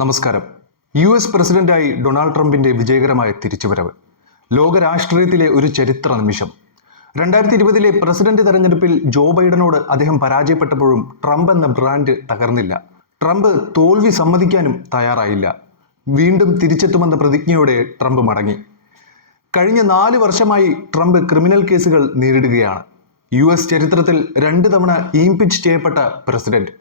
നമസ്കാരം. U S പ്രസിഡന്റായി Donald ട്രംപിന്റെ വിജയകരമായ തിരിച്ചുവരവ്. ലോക രാഷ്ട്രീയത്തിലെ ഒരു ചരിത്ര നിമിഷം രണ്ടായിരത്തി ഇരുപതിലെ പ്രസിഡന്റ് തെരഞ്ഞെടുപ്പിൽ ജോ ബൈഡനോട് അദ്ദേഹം പരാജയപ്പെട്ടപ്പോഴും ട്രംപ് എന്ന ബ്രാൻഡ് തകർന്നില്ല. ട്രംപ് തോൽവി സമ്മതിക്കാനും തയ്യാറായില്ല. വീണ്ടും തിരിച്ചെത്തുമെന്ന പ്രതിജ്ഞയോടെ ട്രംപ് മടങ്ങി. കഴിഞ്ഞ നാല് വർഷമായി ട്രംപ് ക്രിമിനൽ കേസുകൾ നേരിടുകയാണ്. യു എസ് ചരിത്രത്തിൽ രണ്ട് തവണ ഇംപിച്ച് ചെയ്യപ്പെട്ട പ്രസിഡന്റ്.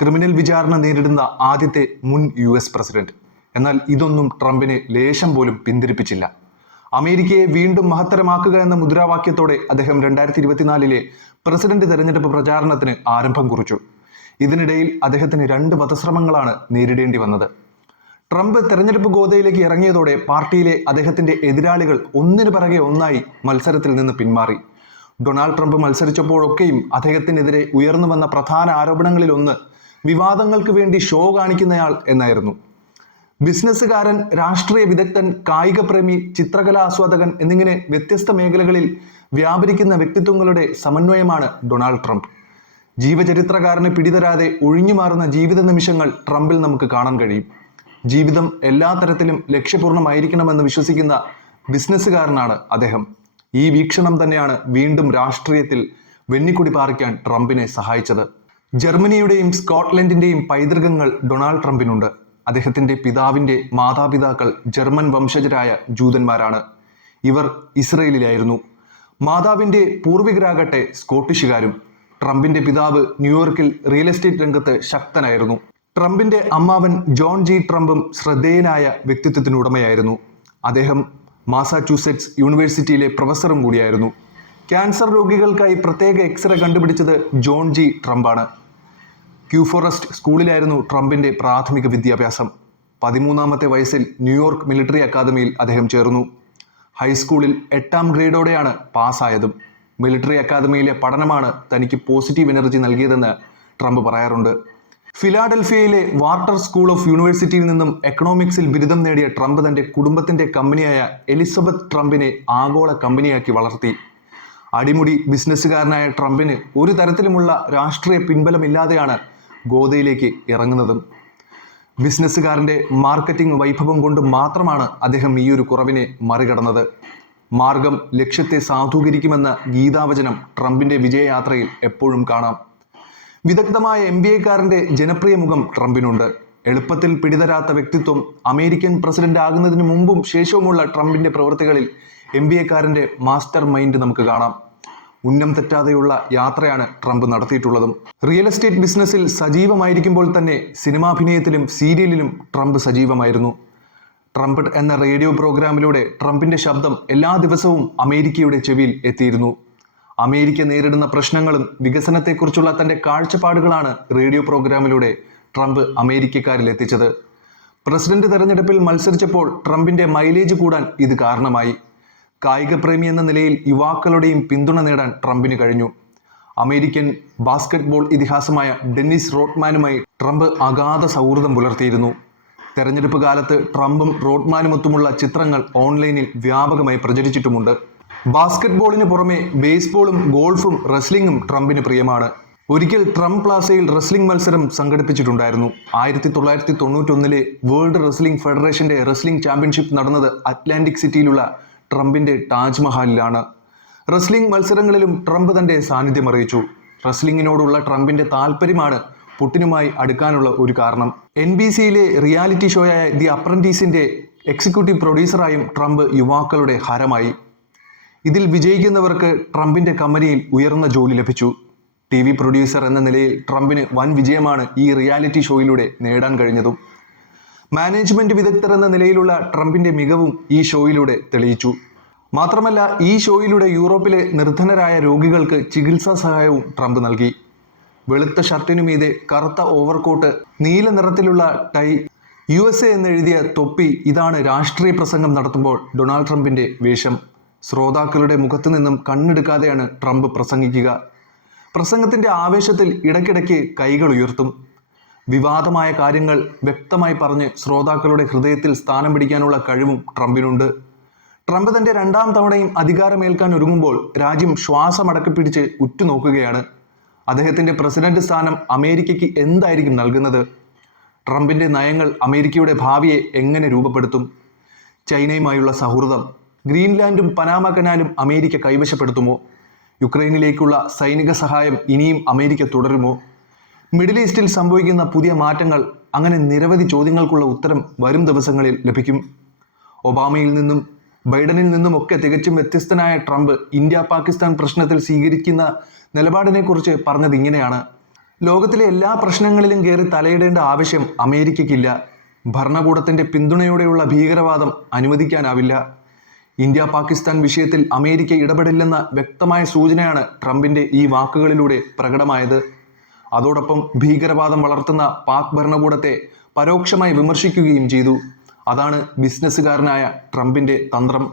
ക്രിമിനൽ വിചാരണ നേരിടുന്ന ആദ്യത്തെ മുൻ യു എസ് പ്രസിഡന്റ്. എന്നാൽ ഇതൊന്നും ട്രംപിനെ ലേശം പോലും പിന്തിരിപ്പിച്ചില്ല. അമേരിക്കയെ വീണ്ടും മഹത്തരമാക്കുക എന്ന മുദ്രാവാക്യത്തോടെ അദ്ദേഹം രണ്ടായിരത്തി ഇരുപത്തിനാലിലെ പ്രസിഡന്റ് തെരഞ്ഞെടുപ്പ് പ്രചാരണത്തിന് ആരംഭം കുറിച്ചു. ഇതിനിടയിൽ അദ്ദേഹത്തിന് രണ്ട് വധശ്രമങ്ങളാണ് നേരിടേണ്ടി വന്നത്. ട്രംപ് തെരഞ്ഞെടുപ്പ് ഗോതയിലേക്ക് ഇറങ്ങിയതോടെ പാർട്ടിയിലെ അദ്ദേഹത്തിന്റെ എതിരാളികൾ ഒന്നിനു പിറകെ ഒന്നായി മത്സരത്തിൽ നിന്ന് പിന്മാറി. ഡൊണാൾഡ് ട്രംപ് മത്സരിച്ചപ്പോഴൊക്കെയും അദ്ദേഹത്തിനെതിരെ ഉയർന്നു വന്ന പ്രധാന ആരോപണങ്ങളിൽ ഒന്ന് വിവാദങ്ങൾക്ക് വേണ്ടി ഷോ കാണിക്കുന്നയാൾ എന്നായിരുന്നു. ബിസിനസ്സുകാരൻ രാഷ്ട്രീയ വിദഗ്ധൻ കായിക പ്രേമി ചിത്രകലാ ആസ്വാദകൻ എന്നിങ്ങനെ വ്യത്യസ്ത മേഖലകളിൽ വ്യാപരിക്കുന്ന വ്യക്തിത്വങ്ങളുടെ സമന്വയമാണ് ഡൊണാൾഡ് ട്രംപ്. ജീവചരിത്രകാരന് പിടിതരാതെ ഒഴിഞ്ഞുമാറുന്ന ജീവിത നിമിഷങ്ങൾ ട്രംപിൽ നമുക്ക് കാണാൻ കഴിയും. ജീവിതം എല്ലാ തരത്തിലും ലക്ഷ്യപൂർണമായിരിക്കണമെന്ന് വിശ്വസിക്കുന്ന ബിസിനസ്സുകാരനാണ് അദ്ദേഹം. ഈ വീക്ഷണം തന്നെയാണ് വീണ്ടും രാഷ്ട്രീയത്തിൽ വെന്നിക്കുടി പാറിക്കാൻ ട്രംപിനെ സഹായിച്ചത്. ജർമ്മനിയുടെയും സ്കോട്ട്ലൻഡിന്റെയും പൈതൃകങ്ങൾ ഡൊണാൾഡ് ട്രംപിനുണ്ട്. അദ്ദേഹത്തിന്റെ പിതാവിന്റെ മാതാപിതാക്കൾ ജർമ്മൻ വംശജരായ ജൂതന്മാരാണ്. ഇവർ ഇസ്രയേലിലായിരുന്നു. മാതാവിന്റെ പൂർവികരാകട്ടെ സ്കോട്ടിഷുകാരും ട്രംപിന്റെ പിതാവ് ന്യൂയോർക്കിൽ റിയൽ എസ്റ്റേറ്റ് രംഗത്ത് ശക്തനായിരുന്നു. ട്രംപിന്റെ അമ്മാവൻ ജോൺ ജി ട്രംപും ശ്രദ്ധേയനായ വ്യക്തിത്വത്തിനുടമയായിരുന്നു അദ്ദേഹം മാസാച്യൂസെറ്റ്സ് യൂണിവേഴ്സിറ്റിയിലെ പ്രൊഫസറും കൂടിയായിരുന്നു. ക്യാൻസർ രോഗികൾക്കായി പ്രത്യേക എക്സ്റേ കണ്ടുപിടിച്ചത് ജോൺ ജി ട്രംപാണ്. ക്യൂഫോറസ്റ്റ് സ്കൂളിലായിരുന്നു ട്രംപിന്റെ പ്രാഥമിക വിദ്യാഭ്യാസം. പതിമൂന്നാമത്തെ വയസ്സിൽ ന്യൂയോർക്ക് മിലിറ്ററി അക്കാദമിയിൽ അദ്ദേഹം ചേർന്നു. ഹൈസ്കൂളിൽ എട്ടാം ഗ്രേഡോടെയാണ് പാസ്സായതും. മിലിറ്ററി അക്കാദമിയിലെ പഠനമാണ് തനിക്ക് പോസിറ്റീവ് എനർജി നൽകിയതെന്ന് ട്രംപ് പറയാറുണ്ട്. ഫിലാഡൽഫിയയിലെ വാർട്ടർ സ്കൂൾ ഓഫ് യൂണിവേഴ്സിറ്റിയിൽ നിന്നും എക്കണോമിക്സിൽ ബിരുദം നേടിയ ട്രംപ് തന്റെ കുടുംബത്തിന്റെ കമ്പനിയായ എലിസബത്ത് ട്രംപിനെ ആഗോള കമ്പനിയാക്കി വളർത്തി. അടിമുടി ബിസിനസ്സുകാരനായ ട്രംപിന് ഒരു തരത്തിലുമുള്ള രാഷ്ട്രീയ പിൻബലമില്ലാതെയാണ് ഗോതയിലേക്ക് ഇറങ്ങുന്നതും. ബിസിനസ്സുകാരന്റെ മാർക്കറ്റിംഗ് വൈഭവം കൊണ്ട് മാത്രമാണ് അദ്ദേഹം ഈ ഒരു കുറവിനെ മറികടന്നത്. മാർഗം ലക്ഷ്യത്തെ സാധൂകരിക്കുമെന്ന ഗീതാവചനം ട്രംപിന്റെ വിജയയാത്രയിൽ എപ്പോഴും കാണാം. വിദഗ്ധമായ എം ബി എക്കാരന്റെ ജനപ്രിയ മുഖം ട്രംപിനുണ്ട്. എളുപ്പത്തിൽ പിടിതരാത്ത വ്യക്തിത്വം അമേരിക്കൻ പ്രസിഡന്റ് ആകുന്നതിന് മുമ്പും ശേഷവുമുള്ള ട്രംപിന്റെ പ്രവൃത്തികളിൽ എം ബി എക്കാരന്റെ മാസ്റ്റർ മൈൻഡ് നമുക്ക് കാണാം. ഉന്നം തെറ്റാതെയുള്ള യാത്രയാണ് ട്രംപ് നടത്തിയിട്ടുള്ളതും. റിയൽ എസ്റ്റേറ്റ് ബിസിനസ്സിൽ സജീവമായിരിക്കുമ്പോൾ തന്നെ സിനിമാഭിനയത്തിലും സീരിയലിലും ട്രംപ് സജീവമായിരുന്നു. ട്രംപ് എന്ന റേഡിയോ പ്രോഗ്രാമിലൂടെ ട്രംപിന്റെ ശബ്ദം എല്ലാ ദിവസവും അമേരിക്കയുടെ ചെവിയിൽ എത്തിയിരുന്നു. അമേരിക്ക നേരിടുന്ന പ്രശ്നങ്ങളും വികസനത്തെക്കുറിച്ചുള്ള തന്റെ കാഴ്ചപ്പാടുകളാണ് റേഡിയോ പ്രോഗ്രാമിലൂടെ ട്രംപ് അമേരിക്കക്കാരിൽ എത്തിച്ചത്. പ്രസിഡന്റ് തെരഞ്ഞെടുപ്പിൽ മത്സരിച്ചപ്പോൾ ട്രംപിന്റെ മൈലേജ് കൂടാൻ ഇത് കാരണമായി. കായിക പ്രേമി എന്ന നിലയിൽ യുവാക്കളുടെയും പിന്തുണ നേടാൻ ട്രംപിന് കഴിഞ്ഞു. അമേരിക്കൻ ബാസ്കറ്റ്ബോൾ ഇതിഹാസമായ ഡെന്നിസ് റോഡ്മാനുമായി ട്രംപ് അഗാധ സൗഹൃദം പുലർത്തിയിരുന്നു. തെരഞ്ഞെടുപ്പ് കാലത്ത് ട്രംപും റോഡ്മാനുമൊത്തുമുള്ള ചിത്രങ്ങൾ ഓൺലൈനിൽ വ്യാപകമായി പ്രചരിച്ചിട്ടുമുണ്ട്. ബാസ്കറ്റ്ബോളിന് പുറമെ ബേസ്ബോളും ഗോൾഫും റെസ്ലിംഗും ട്രംപിന് പ്രിയമാണ്. ഒരിക്കൽ ട്രംപ് പ്ലാസയിൽ റെസ്ലിംഗ് മത്സരം സംഘടിപ്പിച്ചിട്ടുണ്ടായിരുന്നു. ആയിരത്തി തൊള്ളായിരത്തി തൊണ്ണൂറ്റൊന്നിലെ വേൾഡ് റെസ്ലിംഗ് ഫെഡറേഷന്റെ റെസ്ലിംഗ് ചാമ്പ്യൻഷിപ്പ് നടന്നത് അറ്റ്ലാന്റിക് സിറ്റിയിലുള്ള ട്രംപിന്റെ താജ്മഹലിലാണ്. റെസ്ലിംഗ് മത്സരങ്ങളിലും ട്രംപ് തന്റെ സാന്നിധ്യം അറിയിച്ചു. റെസ്ലിംഗിനോടുള്ള ട്രംപിന്റെ താല്പര്യമാണ് പുട്ടിനുമായി അടുക്കാനുള്ള ഒരു കാരണം. എൻ ബി സിയിലെ റിയാലിറ്റി ഷോയായ ദി അപ്രന്റീസിന്റെ എക്സിക്യൂട്ടീവ് പ്രൊഡ്യൂസറായും ട്രംപ് യുവാക്കളുടെ ഹരമായി. ഇതിൽ വിജയിക്കുന്നവർക്ക് ട്രംപിന്റെ കമ്പനിയിൽ ഉയർന്ന ജോലി ലഭിച്ചു. ടി വി പ്രൊഡ്യൂസർ എന്ന നിലയിൽ ട്രംപിന് വൻ വിജയമാണ് ഈ റിയാലിറ്റി ഷോയിലൂടെ നേടാൻ കഴിഞ്ഞതും. മാനേജ്മെന്റ് വിദഗ്ധർ എന്ന നിലയിലുള്ള ട്രംപിന്റെ മികവും ഈ ഷോയിലൂടെ തെളിയിച്ചു. മാത്രമല്ല ഈ ഷോയിലൂടെ യൂറോപ്പിലെ നിർധനരായ രോഗികൾക്ക് ചികിത്സാ സഹായവും ട്രംപ് നൽകി. വെളുത്ത ഷർട്ടിനു മീതെ കറുത്ത ഓവർകോട്ട് നീല നിറത്തിലുള്ള ടൈ യു എസ് എ എന്നെഴുതിയ തൊപ്പി ഇതാണ് രാഷ്ട്രീയ പ്രസംഗം നടത്തുമ്പോൾ ഡൊണാൾഡ് ട്രംപിന്റെ വേഷം. ശ്രോതാക്കളുടെ മുഖത്തു നിന്നും കണ്ണെടുക്കാതെയാണ് ട്രംപ് പ്രസംഗിക്കുക. പ്രസംഗത്തിന്റെ ആവേശത്തിൽ ഇടയ്ക്കിടയ്ക്ക് കൈകൾ ഉയർത്തും. വിവാദമായ കാര്യങ്ങൾ വ്യക്തമായി പറഞ്ഞ് ശ്രോതാക്കളുടെ ഹൃദയത്തിൽ സ്ഥാനം പിടിക്കാനുള്ള കഴിവും ട്രംപിനുണ്ട്. ട്രംപ് തന്റെ രണ്ടാം തവണയും അധികാരമേൽക്കാൻ ഒരുങ്ങുമ്പോൾ രാജ്യം ശ്വാസമടക്കി പിടിച്ച് ഉറ്റുനോക്കുകയാണ്. അദ്ദേഹത്തിന്റെ പ്രസിഡന്റ് സ്ഥാനം അമേരിക്കയ്ക്ക് എന്തായിരിക്കും നൽകുന്നത്? ട്രംപിന്റെ നയങ്ങൾ അമേരിക്കയുടെ ഭാവിയെ എങ്ങനെ രൂപപ്പെടുത്തും? ചൈനയുമായുള്ള സൗഹൃദം ഗ്രീൻലാൻഡും പനാമ കനാലും അമേരിക്ക കൈവശപ്പെടുത്തുമോ? യുക്രൈനിലേക്കുള്ള സൈനിക സഹായം ഇനിയും അമേരിക്ക തുടരുമോ? മിഡിൽ ഈസ്റ്റിൽ സംഭവിക്കുന്ന പുതിയ മാറ്റങ്ങൾ അങ്ങനെ നിരവധി ചോദ്യങ്ങൾക്കുള്ള ഉത്തരം വരും ദിവസങ്ങളിൽ ലഭിക്കും. ഒബാമയിൽ നിന്നും ബൈഡനിൽ നിന്നുമൊക്കെ തികച്ചും വ്യത്യസ്തനായ ട്രംപ് ഇന്ത്യ പാകിസ്ഥാൻ പ്രശ്നത്തിൽ സ്വീകരിക്കുന്ന നിലപാടിനെക്കുറിച്ച് പറഞ്ഞത് ഇങ്ങനെയാണ്. ലോകത്തിലെ എല്ലാ പ്രശ്നങ്ങളിലും കയറി തലയിടേണ്ട ആവശ്യം അമേരിക്കയ്ക്കില്ല. ഭരണകൂടത്തിന്റെ പിന്തുണയോടെയുള്ള ഭീകരവാദം അനുവദിക്കാനാവില്ല. ഇന്ത്യ പാകിസ്ഥാൻ വിഷയത്തിൽ അമേരിക്ക ഇടപെടില്ലെന്ന വ്യക്തമായ സൂചനയാണ് ട്രംപിന്റെ ഈ വാക്കുകളിലൂടെ പ്രകടമായത്. അതോടൊപ്പം ഭീകരവാദം വളർത്തുന്ന പാക് ഭരണകൂടത്തെ പരോക്ഷമായി വിമർശിക്കുകയും ചെയ്തു. അതാണ് ബിസിനസ്സുകാരനായ ട്രംപിന്റെ തന്ത്രം.